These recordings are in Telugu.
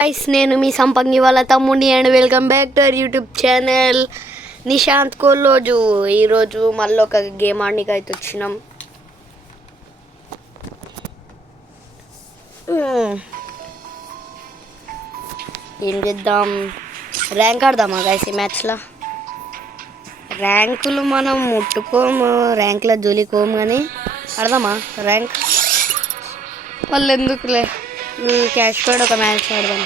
గైస్ నేను మీ సంపంగి వాళ్ళ తమ్ముడిని and welcome back to our YouTube channel Nishant Kolloju. ఈరోజు మళ్ళీ ఒక గేమ్ ఆడడానికి అయితే వచ్చినాం. ఏం చేద్దాం, ర్యాంక్ ఆడదామా గైస్? ఈ మ్యాచ్లో ర్యాంకులు మనం ముట్టుకోము, ర్యాంక్లో జోలికోము, కానీ ఆడదామా ర్యాంక్? వాళ్ళు ఎందుకులే, క్యాష్ కార్డ్ ఒక మ్యాచ్ ఆడదాం.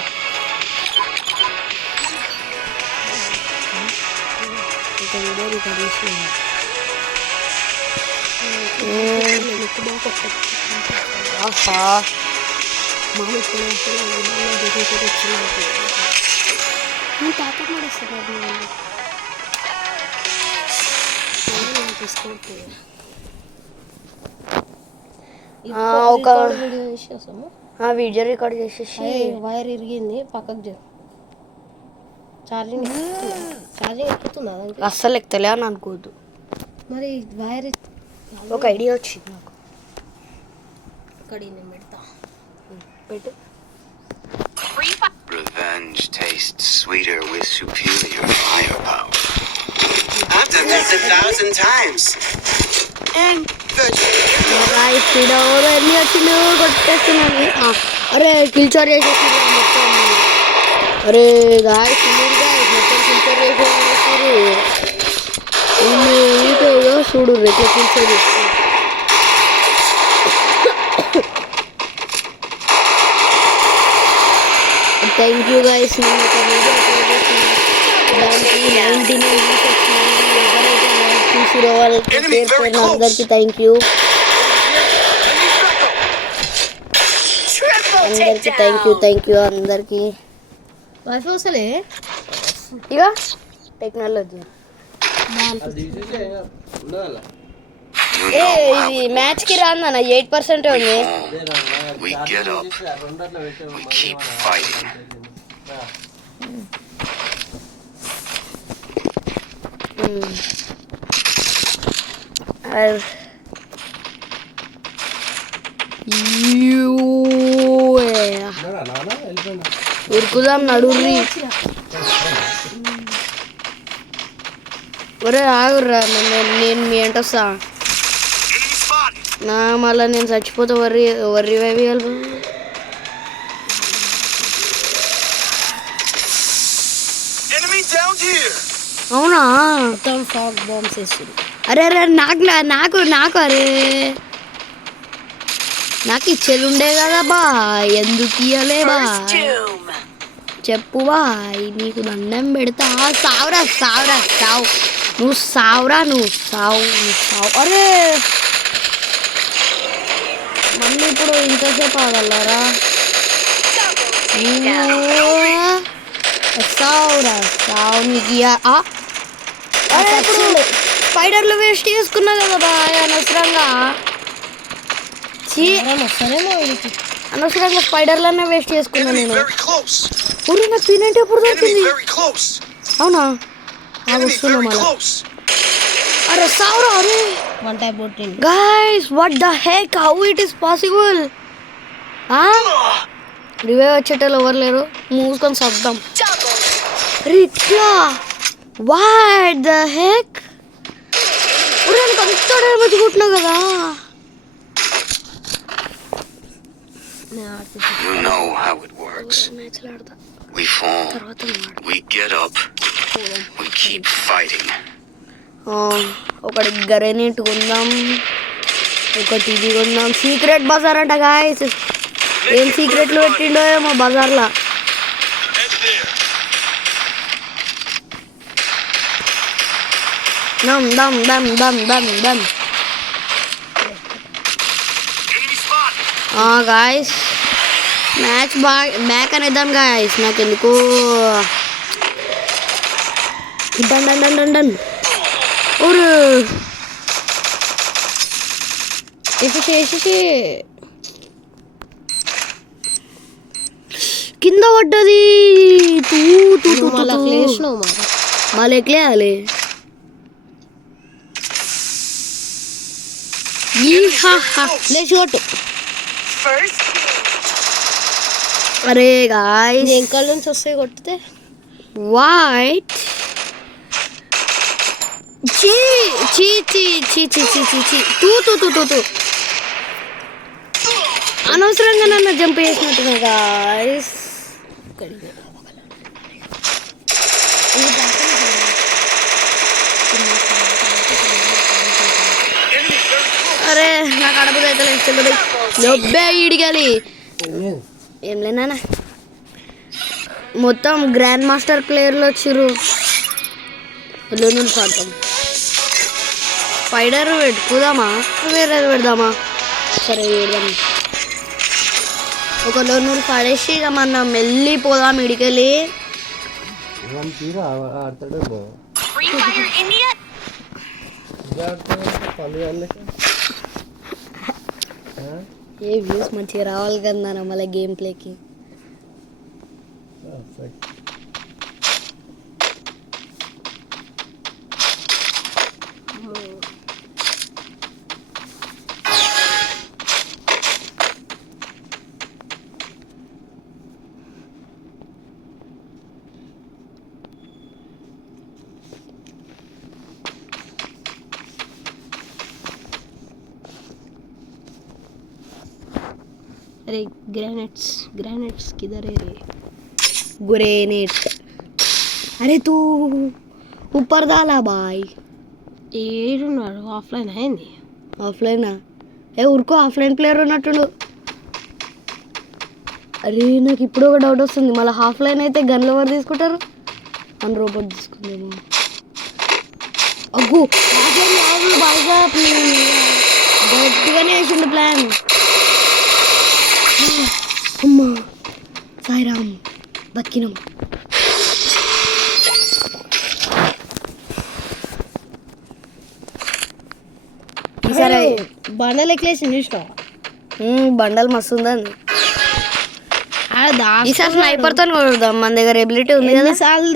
వీడియో రికార్డ్ చేసేసి వైర్ ఇరిగింది, పక్కకు జరు. ఛార్జింగ్ ఎక్కుతుందా? అస్సలు ఎక్కుతలే అని అనుకోవద్దు. మరి వైర్ ఒక ఐడియా వచ్చింది నాకు. ఇక్కడ నేను పెడతా, పెట్టు. Revenge tastes sweeter with superior firepower. I've done this 1,000 times. And అరే కిల్చర్ చేసేసి మొత్తం. అరే గాయస్ మొత్తం కిల్చర్ చేసేసారు. చూడు ఎట్లా కిల్చర్ చేస్తారు. Thank you guys. నేను ఒక వీడియో అప్లోడ్ చేస్తున్నాను, దానికి 99 వ్యూస్ వచ్చినాయి. ఎవరైతే చూసిరో వాళ్ళకి అందరికీ థ్యాంక్ యూ, థ్యాంక్ యూ అందరికీ. వైఫై వస్తలే ఇక టెక్నాలజీ ఇది మ్యాచ్ కి రాందన్న 8% ఉంది. we get up. We keep fighting. ఉరుకుదాం నడుర్రి. ఒరే ఆగుర్రా, నేను మీ ఏంట వస్తా. నా మళ్ళీ నేను చచ్చిపోతే వర్రి వేయగలరు. అవునా? మొత్తం ఫాగ్ బాంబ్స్ వేస్తారు. అరే అరే నాకు అరే నాకు ఇచ్చేలుండే కదా బా, ఎందుకు ఇయ్యలే బా? చెప్పు బాయ్, నీకు దండం పెడతా. సావురా సావు, నువ్వు సావు. అరే మళ్ళీ ఇప్పుడు ఇంతసేపు ఆగలరా? సావు నీకు. అరే ఇప్పుడు స్పైడర్లు వేస్ట్ చేసుకున్నా కదా బాయ్ అనవసరంగా. అనవసరంగా స్పైడర్లనే వేస్ట్ చేసుకున్నా నేను. ఊరి నా పిన్ ఎప్పుడు దొరికింది? అవునా? వస్తున్నా మళ్ళీ. అరే సావురా. అరే guys, what the heck, how it is possible? Revive వచ్చేటోళ్ళు ఎవరు లేరు, మూసుకొని సర్దాం. ఇట్లా వాట్ ద హెక్? అంత డ్యామేజ్ కొట్టినా కదా. You know how it works. We fall, we get up, we keep fighting. ఒకటి గరెనేట్ కొందాం, ఒకటి ఇది కొందాం. సీక్రెట్ బజార్ అంట గాయస్, ఏం సీక్రెట్లు పెట్టిండో ఏమో బజార్లో. దమ్ దమ్ దమ్ దమ్ దమ్ దమ్. గాయస్ మ్యాచ్ బ్యాక్ అనేద్దాం గాయస్. నాకు ఎందుకు డన్ వేసేసి కింద పడ్డది. మళ్ళీ ఎక్లేయాలి. లేచి కొట్టు. అరే గాయ్స్ ఎక్కడ నుంచి వస్తాయి కొట్టితే వైట్ చీ చీ చీ చీ చీ చీ చీ చీ తూ తూ తూ తూ తూ అనవసరంగా నన్ను జంప్ చేసినట్టున్నా గాయ్స్ అరే నాకు అడపదు అయితే లేదు నొబ్బే ఇడిగాలి ఏం లేనా మొత్తం గ్రాండ్ మాస్టర్ ప్లేయర్లు వచ్చిర్రు లోనులు పాడతాం స్పైడర్ పెట్టుకుందామా వేరేది పెడదామా సరే పెడదాం ఒక లోనూరు పడేసి ఇక మనం వెళ్ళిపోదాం ఇడికెళ్ళి ఏ వ్యూస్ మంచిగా రావాలి కదా మళ్ళీ గేమ్ ప్లేకి अरे ग्रेनेट्स किधर है रे ग्रेनेट अरे तू ऊपर डाला भाई ఏడున్నాడు ఆఫ్లైన్ అయింది ఆఫ్లైనా ఏ ఊరుకో ఆఫ్లైన్ ప్లేయర్ ఉన్నట్టుండు అరే నాకు ఇప్పుడు ఒక డౌట్ వస్తుంది మళ్ళీ ఆఫ్లైన్ అయితే గన్లు ఎవరు తీసుకుంటారు మన రోబోట్ తీసుకుందేమో అగ్గు ఆఫ్లైన్ బాగా గట్టిగానే వేసిండు ప్లాన్ అమ్మా సాయిరామ్ బతికినాం ఈసారి బండలు ఎక్లేసి చూసినావా బండలు మస్తు ఉందండి ఈసారి స్నైపర్తో కొడదాం మన దగ్గర ఎబిలిటీ ఉంది కదా సార్లు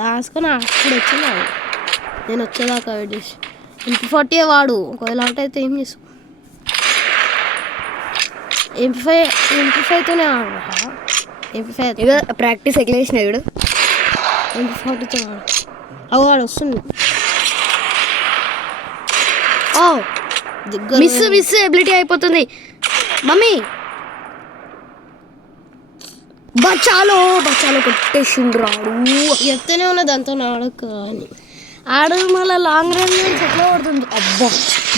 దాచుకొని అప్పుడు వచ్చినాడు నేను వచ్చేదాకా వెయిట్ చేసి MP40 వాడు ఒకవేళ అవుట్ అయితే ఏం చేస్తాం MP5తోనే ఆడు MP5 ఇక ప్రాక్టీస్ ఎట్లా చేసిన వీడు MP40తో ఆడు అవు వాడు వస్తుంది ఓ మిస్ ఎబిలిటీ అయిపోతుంది మమ్మీ బచ్చాలో కొట్టేసిండు రాడు చెప్తూనే ఉన్నా దాంతో ఆడక అని ఆడు మళ్ళీ లాంగ్ రేంజ్ నుంచి ఎట్లా పడుతుంది అబ్బా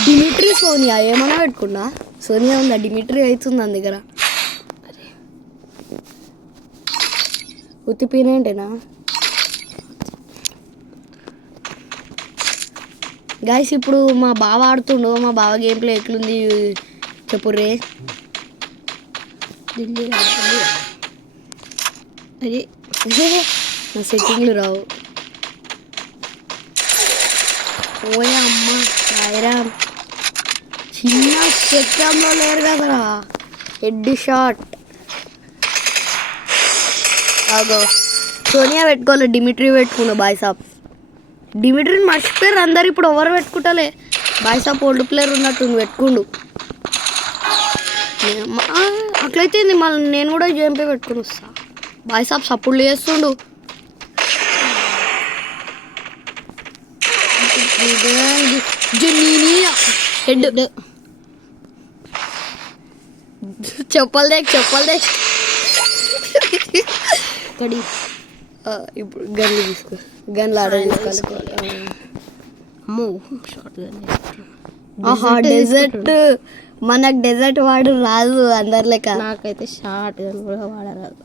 డిమిట్రీ సోనియా ఏమన్నా పెట్టుకున్నా సోనియా ఉందా డిమిట్రీ అవుతుంది దాని దగ్గర ఉత్తిపోయినంటేనా గాయస్ ఇప్పుడు మా బావ ఆడుతుండు మా బావ గేమ్ ప్లే ఎట్లుంది చెప్పుర్రే అది నా సెట్టింగ్లు రావు ఓయ్ అమ్మ సాయిరామ్ చిన్న సెక్టంలో లేరు కదరా హెడ్ షాట్ అగో సోనియా పెట్టుకోవాలి డిమిట్రీ పెట్టుకున్నా బాయ్ సాబ్ డిమిట్రీని మర్చిపోయారు అందరు ఇప్పుడు ఎవరు పెట్టుకుంటలే బాయ్ సాబ్ ఓల్డ్ ప్లేయర్ ఉన్నట్టు పెట్టుకుండు అట్లయితే మళ్ళీ నేను కూడా జంపే పెట్టుకుని వస్తా బాయ్ సాబ్ సపోర్ట్ చేస్తుండు హెడ్ చెప్పలదే కడి ఇప్పుడు గన్లు తీసుకో గన్లు ఆర్డర్ తీసుకోవాలి అమ్మో షార్ట్ ఆహా డెజర్ట్ మనకు డెజర్ట్ వాడు రాదు అందరి లెక్క నాకైతే షార్ట్ గన్ కూడా వాడరాదు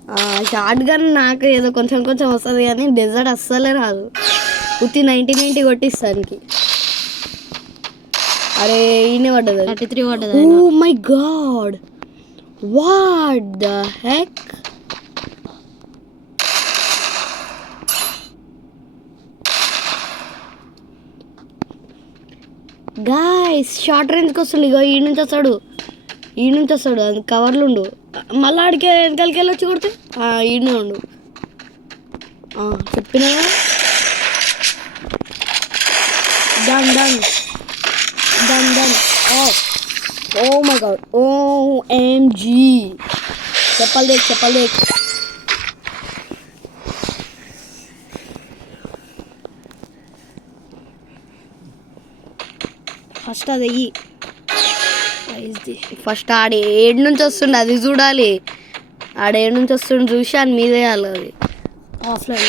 షార్ట్ గన్ నాకు ఏదో కొంచెం వస్తుంది కానీ డెజర్ట్ అస్సలే రాదు ఉత్తి 90 కొట్టిస్తానికి అరే ఈయన పడ్డది 33 పడ్డది oh my god what the heck guys short రేంజ్కి వస్తుండు ఇగో ఈ నుంచి వస్తాడు అది కవర్లు ఉండు మళ్ళీ ఆడికి వెనకాలకి వెళ్ళి వచ్చి కొడితే ఈయనే ఉండు చెప్పినా done oh my god OMG చెప్పలు దేక్ ఫస్ట్ అది వెయ్యి ఫస్ట్ ఆడ ఏడు నుంచి వస్తుండే అది చూడాలి. ఆడ ఏడు నుంచి వస్తుండే చూసి అని మీదేయాలి. అది ఆఫ్లైన్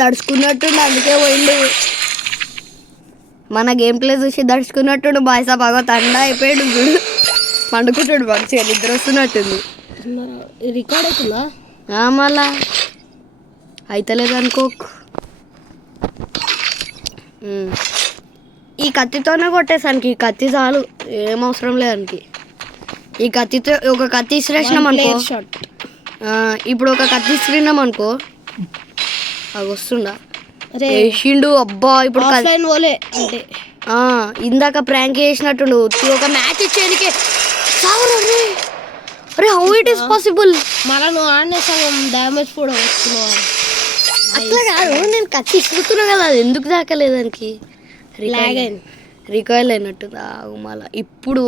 దడుచుకున్నట్టుండు అందుకే పోయిండు. మన గేమ్ ప్లే చూసి దడుచుకున్నట్టుండు. బాయ్సా బాగా తండా అయిపోయాడు చూడు. పండుకుంటాడు మంచిగా నిద్ర వస్తున్నట్టుంది. రికార్డ్ అవుతుందా? మళ్ళా అయితలేదు అనుకోకు. ఈ కత్తితోనే కొట్టేసానికి. ఈ కత్తి చాలు, ఏం అవసరం లేదానికి. ఈ కత్తితో ఒక కత్తి ఇసిరేసినాం అనుకో. ఇప్పుడు ఒక కత్తి ఇసిరినాం అనుకో అది వస్తుండా వేసిండు. అబ్బా ఇప్పుడు పోలే అంటే ఇందాక ప్రాంక్ చేసినట్టుండు. ఒక మ్యాచ్ ఇచ్చేందుకే అరే హౌ ఇట్ ఈస్ పాసిబుల్. మళ్ళీ నువ్వు ఆడనే సగం డ్యామేజ్ కూడా వస్తున్నావు. అట్లా కాదు, నేను కత్తి ఇసుకుతున్నా కదా, అది ఎందుకు దాకలేదు దానికి. రికాయిల్ అయినట్టుందా మళ్ళా. ఇప్పుడు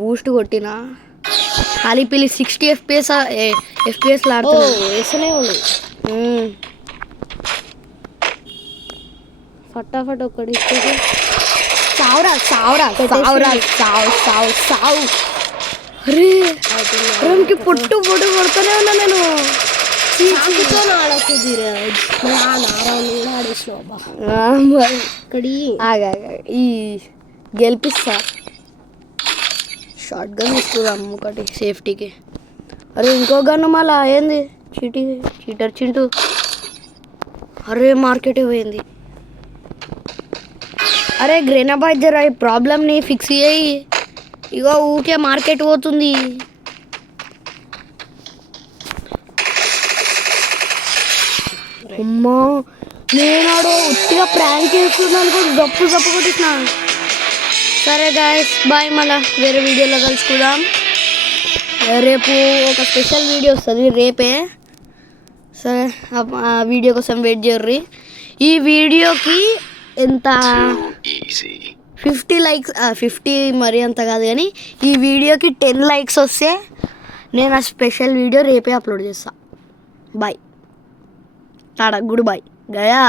బూస్ట్ కొట్టిన కలిపిలి 60 FPS వేస్తూనే ఉంది. ఫటాఫట్ ఒకటి సావుకి పొట్టు కొడుతూనే ఉన్నా నేను. ఈ గెలిపిస్తా. షార్ట్ గన్ ఇస్తున్నాం ఒకటి సేఫ్టీకి. అరే ఇంకో గన్ను మళ్ళా ఏంది చీటర్ చింటూ. అరే మార్కెట్ పోయింది. అరే గ్రేనాబాయ్ జరా ఈ ప్రాబ్లమ్ని ఫిక్స్ చేయి. ఇగో ఊకే మార్కెట్ పోతుంది. అమ్మా నేనాడు ఉత్తిగా ప్రాంక్ చేస్తున్నాను కూడా జప్పు కొట్టిస్తున్నా. సరే గాయస్ బాయ్, మళ్ళా వేరే వీడియోలో కలుసుకుందాం. రేపు ఒక స్పెషల్ వీడియో వస్తుంది రేపే. సరే ఆ వీడియో కోసం వెయిట్ చేయర్రి. ఈ వీడియోకి ఎంత 50 లైక్స్, 50 మరీ అంత కాదు కానీ ఈ వీడియోకి 10 లైక్స్ వస్తే నేను ఆ స్పెషల్ వీడియో రేపే అప్లోడ్ చేస్తా. బాయ్ టాటా గుడ్ బాయ్ గయా.